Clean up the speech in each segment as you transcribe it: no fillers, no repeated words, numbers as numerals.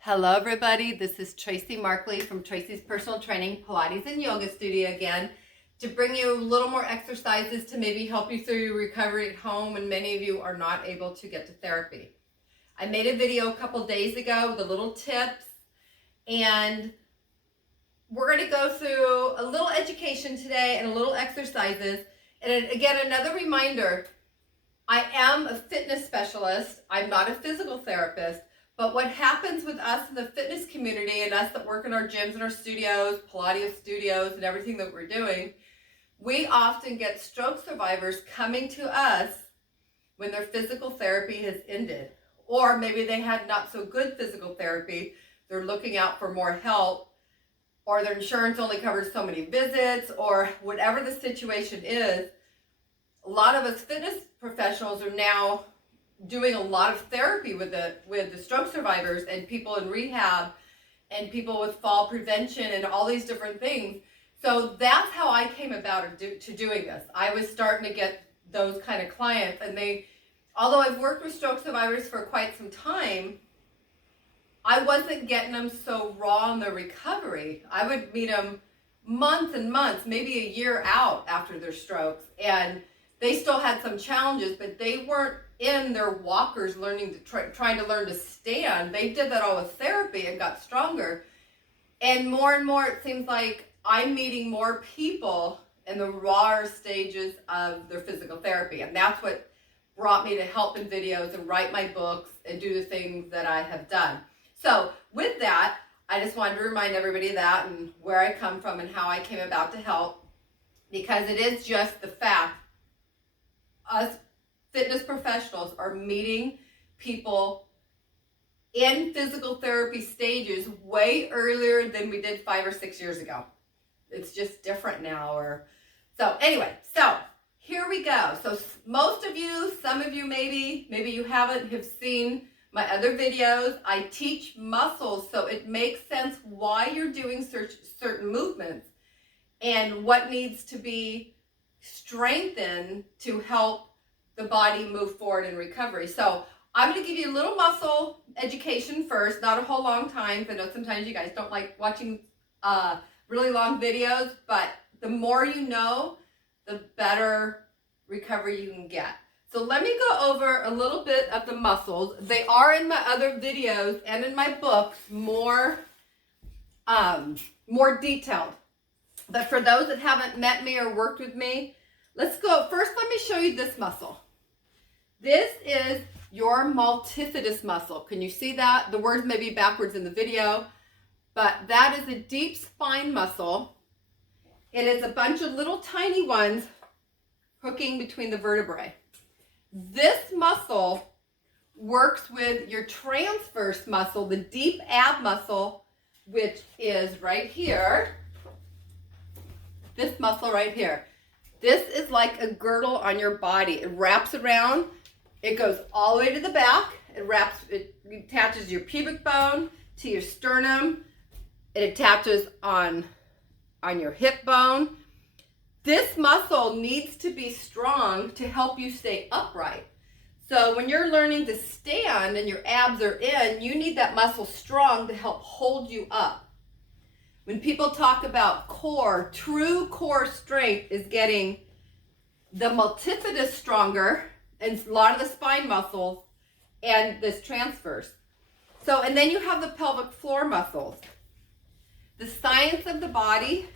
Hello everybody, this is Tracy Markley from Tracy's Personal Training, Pilates and Yoga Studio again to bring you a little more exercises to maybe help you through your recovery at home, and many of you are not able to get to therapy. I made a video a couple days ago with a little tips, and we're going to go through a little education today and a little exercises. And again, another reminder, I am a fitness specialist. I'm not a physical therapist. But what happens with us in the fitness community and us that work in our gyms and our studios, Pilates studios and everything that we're doing, we often get stroke survivors coming to us when their physical therapy has ended. Or maybe they had not so good physical therapy. They're looking out for more help, or their insurance only covers so many visits, or whatever the situation is. A lot of us fitness professionals are now doing a lot of therapy with the stroke survivors and people in rehab and people with fall prevention and all these different things. So that's how I came about to doing this. I was starting to get those kind of clients, and although I've worked with stroke survivors for quite some time, I wasn't getting them so raw in their recovery. I would meet them months and months, maybe a year out after their strokes, and they still had some challenges, but they weren't in their walkers trying to learn to stand. They did that all with therapy and got stronger. And more it seems like I'm meeting more people in the rawer stages of their physical therapy. And that's what brought me to help in videos and write my books and do the things that I have done. So with that, I just wanted to remind everybody of that and where I come from and how I came about to help, because it is just the fact us fitness professionals are meeting people in physical therapy stages way earlier than we did 5 or 6 years ago. It's just different now. So here we go. So most of you, some of you maybe you haven't, have seen my other videos. I teach muscles, so it makes sense why you're doing certain movements and what needs to be strengthened to help the body move forward in recovery. So I'm going to give you a little muscle education first, not a whole long time. I know sometimes you guys don't like watching really long videos, but the more you know, the better recovery you can get. So let me go over a little bit of the muscles. They are in my other videos and in my books more detailed. But for those that haven't met me or worked with me, let's go. First, let me show you this muscle. This is your multifidus muscle. Can you see that? The words may be backwards in the video, but that is a deep spine muscle. It is a bunch of little tiny ones hooking between the vertebrae. This muscle works with your transverse muscle, the deep ab muscle, which is right here. This muscle right here. This is like a girdle on your body. It wraps around. It goes all the way to the back. It attaches your pubic bone to your sternum. It attaches on your hip bone. This muscle needs to be strong to help you stay upright. So when you're learning to stand and your abs are in, you need that muscle strong to help hold you up. When people talk about core, true core strength is getting the multifidus stronger and a lot of the spine muscles and this transverse. So, and then you have the pelvic floor muscles. The science of the body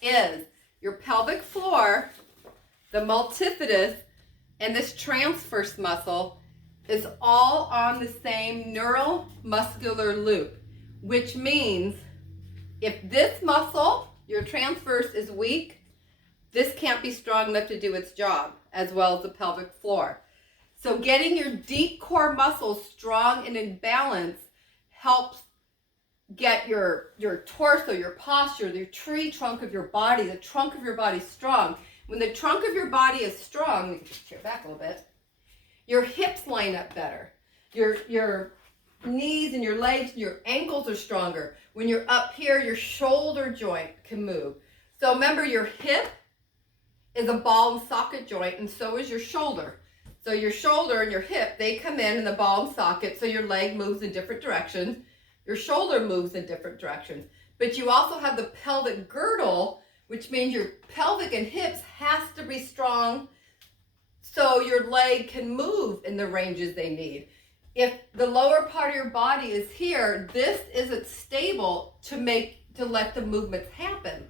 is your pelvic floor, the multifidus, and this transverse muscle is all on the same neuromuscular loop, which means if this muscle, your transverse, is weak, this can't be strong enough to do its job, as well as the pelvic floor. So getting your deep core muscles strong and in balance helps get your torso, your posture, the tree trunk of your body, the trunk of your body strong. When the trunk of your body is strong, let me chair back a little bit, your hips line up better. Your knees and your legs and your ankles are stronger. When you're up here, your shoulder joint can move. So remember, your hip is a ball and socket joint, and so is your shoulder. So your shoulder and your hip, they come in the ball and socket, so your leg moves in different directions. Your shoulder moves in different directions. But you also have the pelvic girdle, which means your pelvic and hips has to be strong so your leg can move in the ranges they need. If the lower part of your body is here, this isn't stable to let the movements happen.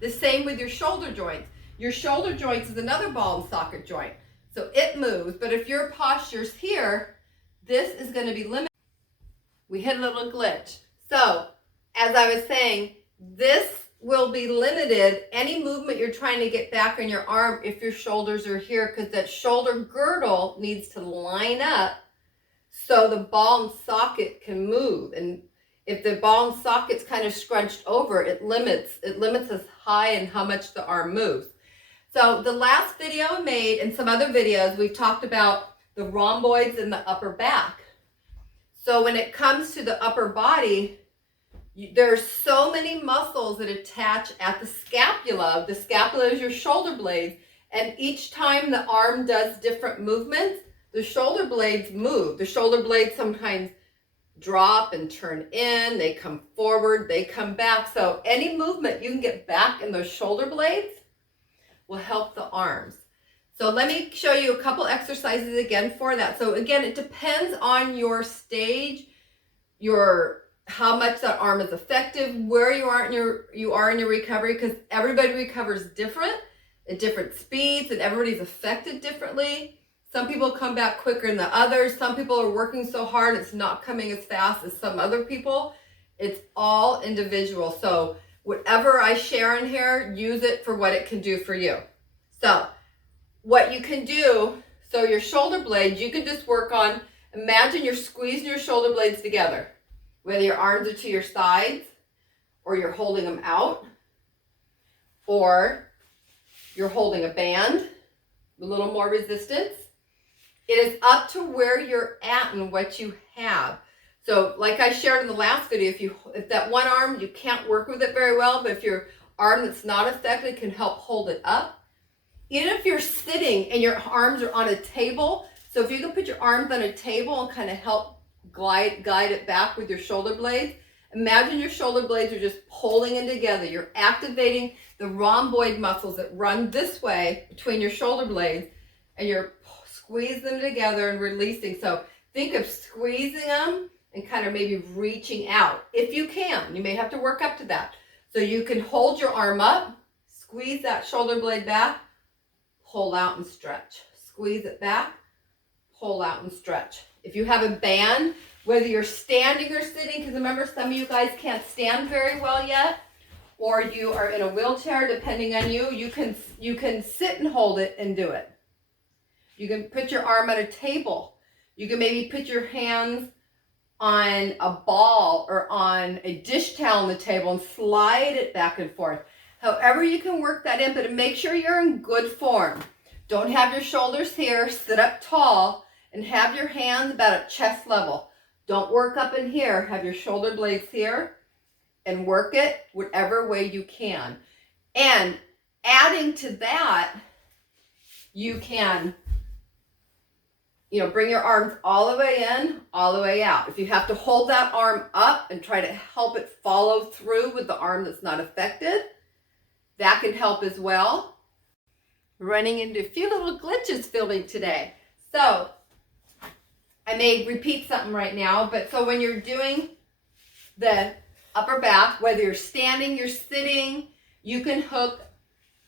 The same with your shoulder joints. Your shoulder joints is another ball and socket joint. So it moves, but if your posture's here, this is going to be limited. We hit a little glitch. So, as I was saying, this will be limited, any movement you're trying to get back on your arm if your shoulders are here, because that shoulder girdle needs to line up so the ball and socket can move. And if the ball and socket's kind of scrunched over, it limits us high and how much the arm moves. So the last video I made and some other videos, we've talked about the rhomboids in the upper back. So when it comes to the upper body, there's so many muscles that attach at the scapula. The scapula is your shoulder blades, and each time the arm does different movements, the shoulder blades move. The shoulder blades sometimes drop and turn in, they come forward, they come back. So any movement you can get back in those shoulder blades will help the arms. So let me show you a couple exercises again for that. So again, it depends on your stage, how much that arm is effective, where you are in your recovery, because everybody recovers different at different speeds, and everybody's affected differently. Some people come back quicker than the others. Some people are working so hard it's not coming as fast as some other people. It's all individual. So whatever I share in here, use it for what it can do for you. So what you can do, so your shoulder blades, you can just work on, imagine you're squeezing your shoulder blades together, whether your arms are to your sides, or you're holding them out, or you're holding a band with a little more resistance. It is up to where you're at and what you have. So like I shared in the last video, if that one arm, you can't work with it very well, but if your arm that's not affected can help hold it up. Even if you're sitting and your arms are on a table, so if you can put your arms on a table and kind of help guide it back with your shoulder blades, imagine your shoulder blades are just pulling in together. You're activating the rhomboid muscles that run this way between your shoulder blades, and you're squeezing them together and releasing. So think of squeezing them and kind of maybe reaching out. If you can, you may have to work up to that. So you can hold your arm up, squeeze that shoulder blade back, pull out and stretch. Squeeze it back, pull out and stretch. If you have a band, whether you're standing or sitting, because remember some of you guys can't stand very well yet, or you are in a wheelchair, depending on you, you can sit and hold it and do it. You can put your arm on a table. You can maybe put your hands on a ball or on a dish towel on the table and slide it back and forth. However you can work that in, but make sure you're in good form. Don't have your shoulders here, sit up tall, and have your hands about at chest level. Don't work up in here, have your shoulder blades here, and work it whatever way you can. And adding to that, you can bring your arms all the way in, all the way out. If you have to hold that arm up and try to help it follow through with the arm that's not affected, that can help as well. Running into a few little glitches filming today. So I may repeat something right now, but so when you're doing the upper back, whether you're standing, you're sitting, you can hook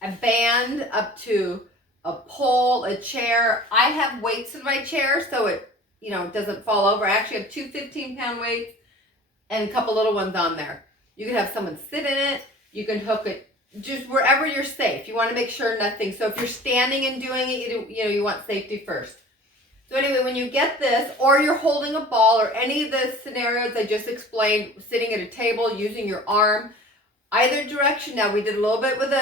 a band up to a pole, a chair. I have weights in my chair so it doesn't fall over. I actually have two 15-pound weights and a couple little ones on there. You can have someone sit in it. You can hook it just wherever you're safe. You want to make sure nothing. So if you're standing and doing it, you want safety first. So anyway, when you get this, or you're holding a ball, or any of the scenarios I just explained, sitting at a table, using your arm, either direction. Now we did a little bit with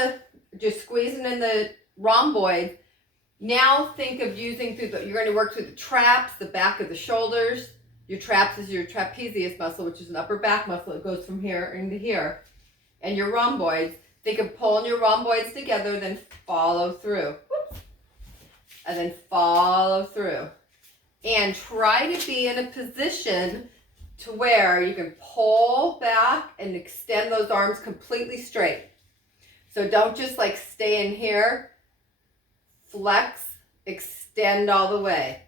just squeezing in the rhomboid. Now think of using you're going to work through the traps, the back of the shoulders. Your traps is your trapezius muscle, which is an upper back muscle. It goes from here into here. And your rhomboids, think of pulling your rhomboids together, then follow through. Whoops. And then follow through. And try to be in a position to where you can pull back and extend those arms completely straight. So don't just like stay in here. Flex, extend all the way.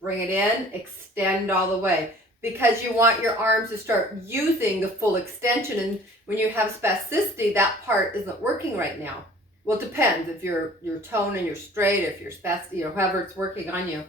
Bring it in, extend all the way. Because you want your arms to start using the full extension. And when you have spasticity, that part isn't working right now. Well, it depends if you're toned and you're straight, if you're spastic, however it's working on you.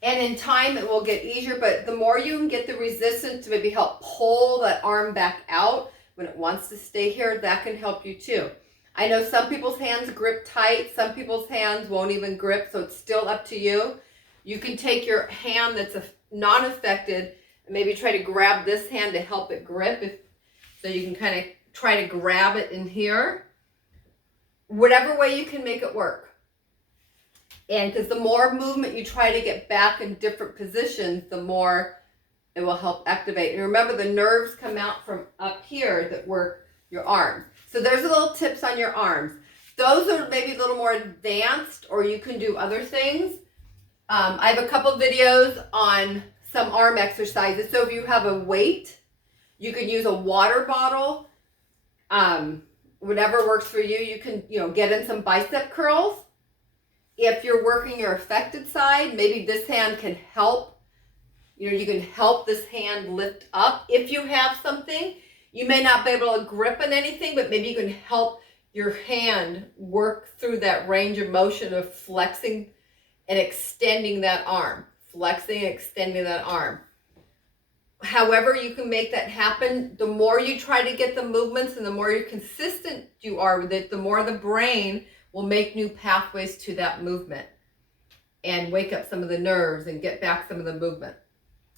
And in time, it will get easier, but the more you can get the resistance to maybe help pull that arm back out when it wants to stay here, that can help you too. I know some people's hands grip tight, some people's hands won't even grip, so it's still up to you. You can take your hand that's non-affected and maybe try to grab this hand to help it grip, so you can kind of try to grab it in here. Whatever way you can make it work. And because the more movement you try to get back in different positions, the more it will help activate. And remember, the nerves come out from up here that work your arms. So there's little tips on your arms. Those are maybe a little more advanced, or you can do other things. I have a couple videos on some arm exercises. So if you have a weight, you can use a water bottle. Whatever works for you. You can, get in some bicep curls. If you're working your affected side, maybe this hand can help. You can help this hand lift up. If you have something, you may not be able to grip on anything, but maybe you can help your hand work through that range of motion of flexing and extending that arm. Flexing and extending that arm. However you can make that happen, the more you try to get the movements and the more you're consistent you are with it, the more the brain will make new pathways to that movement and wake up some of the nerves and get back some of the movement.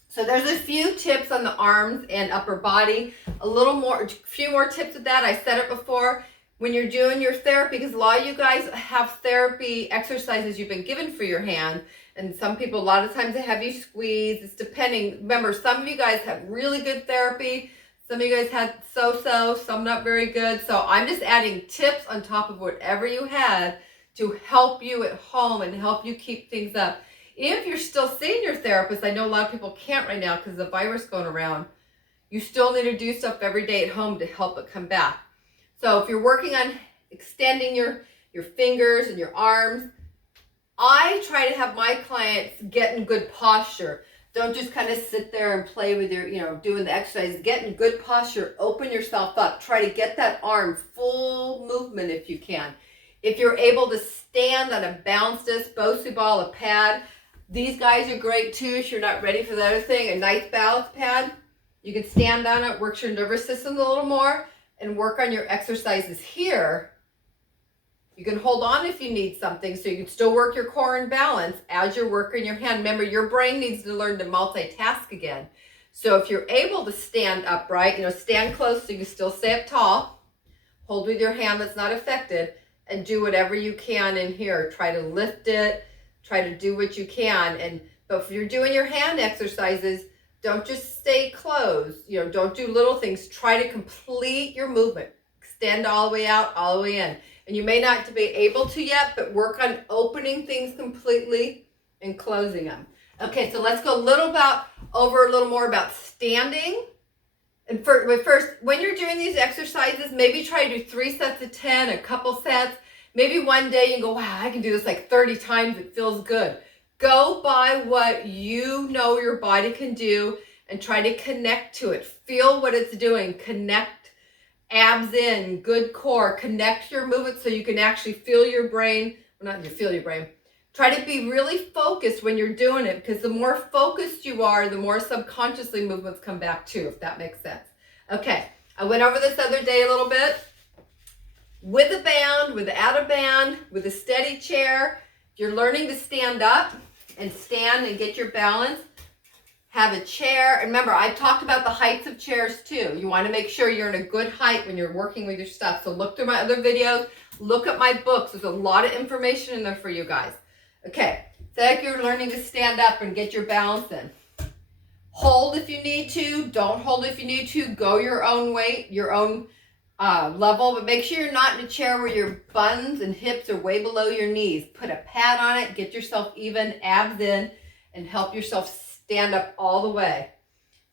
So there's a few tips on the arms and upper body. A few more tips of that. I said it before. When you're doing your therapy, because a lot of you guys have therapy exercises you've been given for your hand, and some people, a lot of times they have you squeeze. It's depending. Remember, some of you guys have really good therapy. Some of you guys had so-so, some not very good. So I'm just adding tips on top of whatever you had to help you at home and help you keep things up. If you're still seeing your therapist, I know a lot of people can't right now because of the virus going around, you still need to do stuff every day at home to help it come back. So if you're working on extending your fingers and your arms, I try to have my clients get in good posture. Don't just kind of sit there and play with your, doing the exercise. Get in good posture. Open yourself up. Try to get that arm full movement if you can. If you're able to stand on a bounce disc, Bosu ball, a pad, these guys are great too if you're not ready for the other thing. A nice balance pad. You can stand on it, works your nervous system a little more, and work on your exercises here. You can hold on if you need something, so you can still work your core and balance as you're working your hand. Remember, your brain needs to learn to multitask again. So if you're able to stand upright, stand close so you can still stay up tall, hold with your hand that's not affected, and do whatever you can in here. Try to lift it, try to do what you can. But if you're doing your hand exercises, don't just stay closed. Don't do little things. Try to complete your movement. Extend all the way out, all the way in. And you may not be able to yet, but work on opening things completely and closing them. Okay, so let's go over a little more about standing. And first, when you're doing these exercises, maybe try to do 3 sets of 10, a couple sets. Maybe one day you go, wow, I can do this like 30 times. It feels good. Go by what you know your body can do and try to connect to it. Feel what it's doing. Connect. Abs in, good core, connect your movement so you can actually feel your brain. Well, not feel your brain. Try to be really focused when you're doing it, because the more focused you are, the more subconsciously movements come back too, if that makes sense. Okay, I went over this other day a little bit. With a band, without a band, with a steady chair. If you're learning to stand up and stand and get your balance, have a chair. And remember, I talked about the heights of chairs too. You want to make sure you're in a good height when you're working with your stuff. So look through my other videos. Look at my books. There's a lot of information in there for you guys. Okay, so like you're learning to stand up and get your balance in. Hold if you need to. Don't hold if you need to. Go your own weight, your own level. But make sure you're not in a chair where your buns and hips are way below your knees. Put a pad on it. Get yourself even, abs in, and help yourself stand up all the way.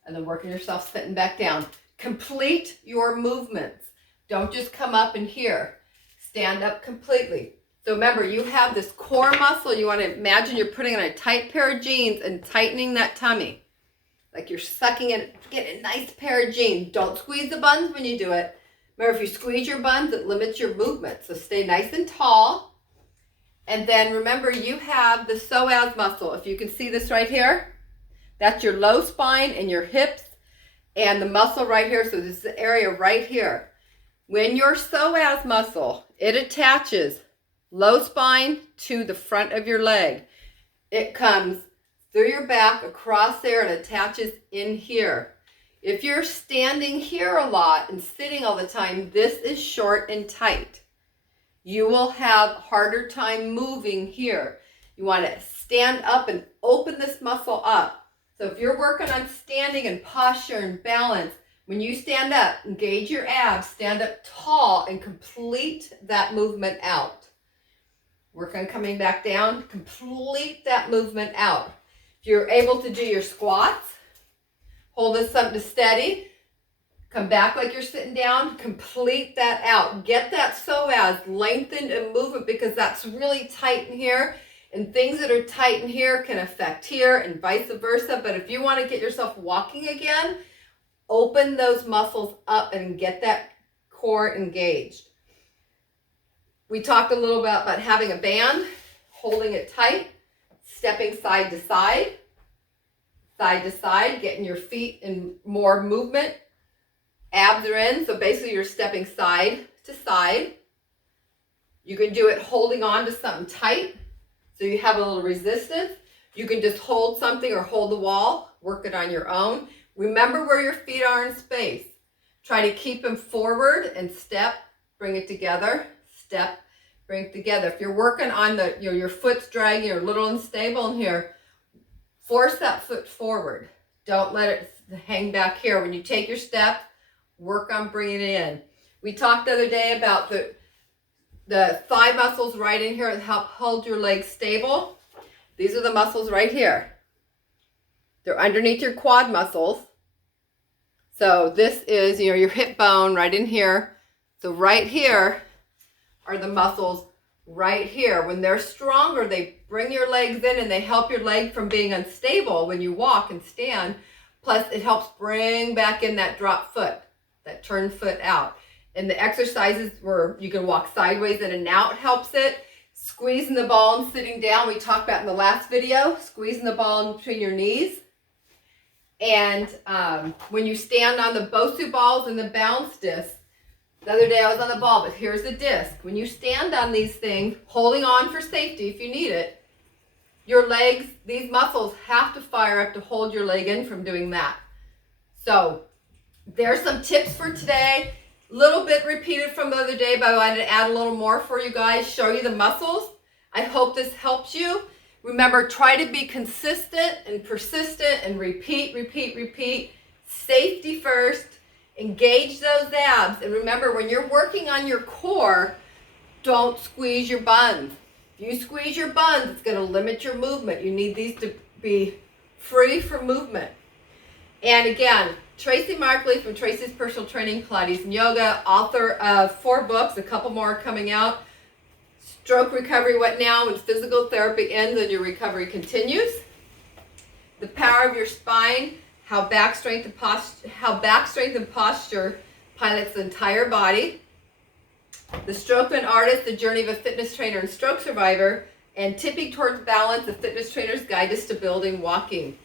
and then working yourself sitting back down. Complete your movements. Don't just come up and here. Stand up completely. So remember, you have this core muscle. You want to imagine you're putting on a tight pair of jeans and tightening that tummy. Like you're sucking it, get a nice pair of jeans. Don't squeeze the buns when you do it. Remember, if you squeeze your buns, it limits your movement. So stay nice and tall. And then remember, you have the psoas muscle. If you can see this right here, that's your low spine and your hips and the muscle right here. So this is the area right here. When your psoas muscle, it attaches low spine to the front of your leg. It comes through your back, across there, and attaches in here. If you're standing here a lot and sitting all the time, this is short and tight. You will have harder time moving here. You want to stand up and open this muscle up. So if you're working on standing and posture and balance, when you stand up, engage your abs, stand up tall and complete that movement out. Work on coming back down, complete that movement out. If you're able to do your squats, hold this something steady, come back like you're sitting down, complete that out. Get that psoas lengthened and movement because that's really tight in here. And things that are tight in here can affect here and vice versa. But if you want to get yourself walking again, open those muscles up and get that core engaged. We talked a little bit about having a band, holding it tight, stepping side to side, getting your feet in more movement. Abs are in, so basically you're stepping side to side. You can do it holding on to something tight, so you have a little resistance. You can just hold something or hold the wall, work it on your own. Remember where your feet are in space. Try to keep them forward and step, bring it together, step, bring it together. If you're working on your foot's dragging, you're a little unstable in here, force that foot forward. Don't let it hang back here. When you take your step, work on bringing it in. We talked the other day about the thigh muscles right in here that help hold your legs stable. These are the muscles right here. They're underneath your quad muscles. So this is, your hip bone right in here. So right here are the muscles right here. When they're stronger, they bring your legs in and they help your leg from being unstable when you walk and stand. Plus it helps bring back in that drop foot, that turn foot out. And the exercises where you can walk sideways in and out helps it. Squeezing the ball and sitting down, we talked about in the last video, squeezing the ball in between your knees. And when you stand on the BOSU balls and the balance disc, the other day I was on the ball, but here's the disc. When you stand on these things, holding on for safety if you need it, your legs, these muscles have to fire up to hold your leg in from doing that. So there's some tips for today. A little bit repeated from the other day, but I wanted to add a little more for you guys, show you the muscles. I hope this helps you. Remember, try to be consistent and persistent and repeat. Safety first. Engage those abs. And remember, when you're working on your core, don't squeeze your buns. If you squeeze your buns, it's going to limit your movement. You need these to be free for movement. And again, Tracy Markley from Tracy's Personal Training, Pilates and Yoga, author of 4 books, a couple more coming out. Stroke Recovery, What Now? When Physical Therapy Ends and Your Recovery Continues. The Power of Your Spine, how back strength and posture pilots the entire body. The Strokeman Artist, The Journey of a Fitness Trainer and Stroke Survivor. And Tipping Towards Balance, The Fitness Trainer's Guide to Stability and Walking.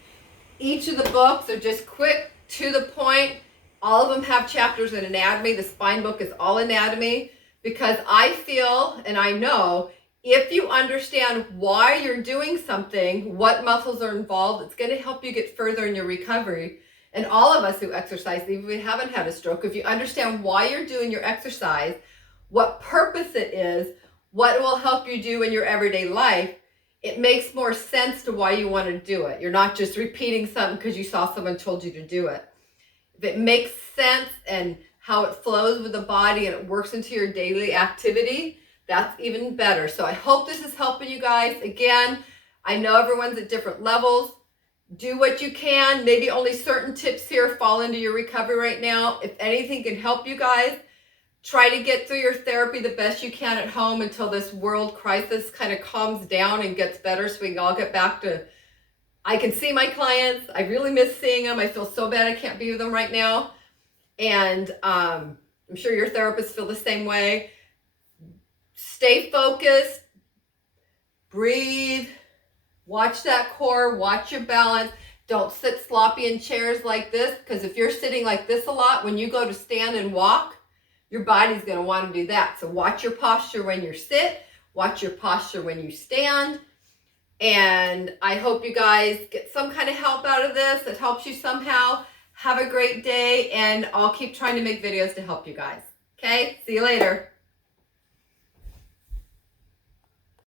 Each of the books are just quick, to the point. All of them have chapters in anatomy. The spine book is all anatomy because I feel and I know if you understand why you're doing something, what muscles are involved, it's going to help you get further in your recovery. And all of us who exercise, even if we haven't had a stroke, if you understand why you're doing your exercise, what purpose it is, what it will help you do in your everyday life, it makes more sense to why you want to do it. You're not just repeating something because you saw someone told you to do it. If it makes sense and how it flows with the body and it works into your daily activity, that's even better. So I hope this is helping you guys. Again, I know everyone's at different levels. Do what you can. Maybe only certain tips here fall into your recovery right now. If anything can help you guys, try to get through your therapy the best you can at home until this world crisis kind of calms down and gets better so we can all get back to, I can see my clients. I really miss seeing them. I feel so bad I can't be with them right now. And I'm sure your therapists feel the same way. Stay focused, breathe, watch that core, watch your balance. Don't sit sloppy in chairs like this, because if you're sitting like this a lot, when you go to stand and walk, your body's going to want to do that. So watch your posture when you sit, watch your posture when you stand. And I hope you guys get some kind of help out of this that helps you somehow. Have a great day, and I'll keep trying to make videos to help you guys. Okay, see you later.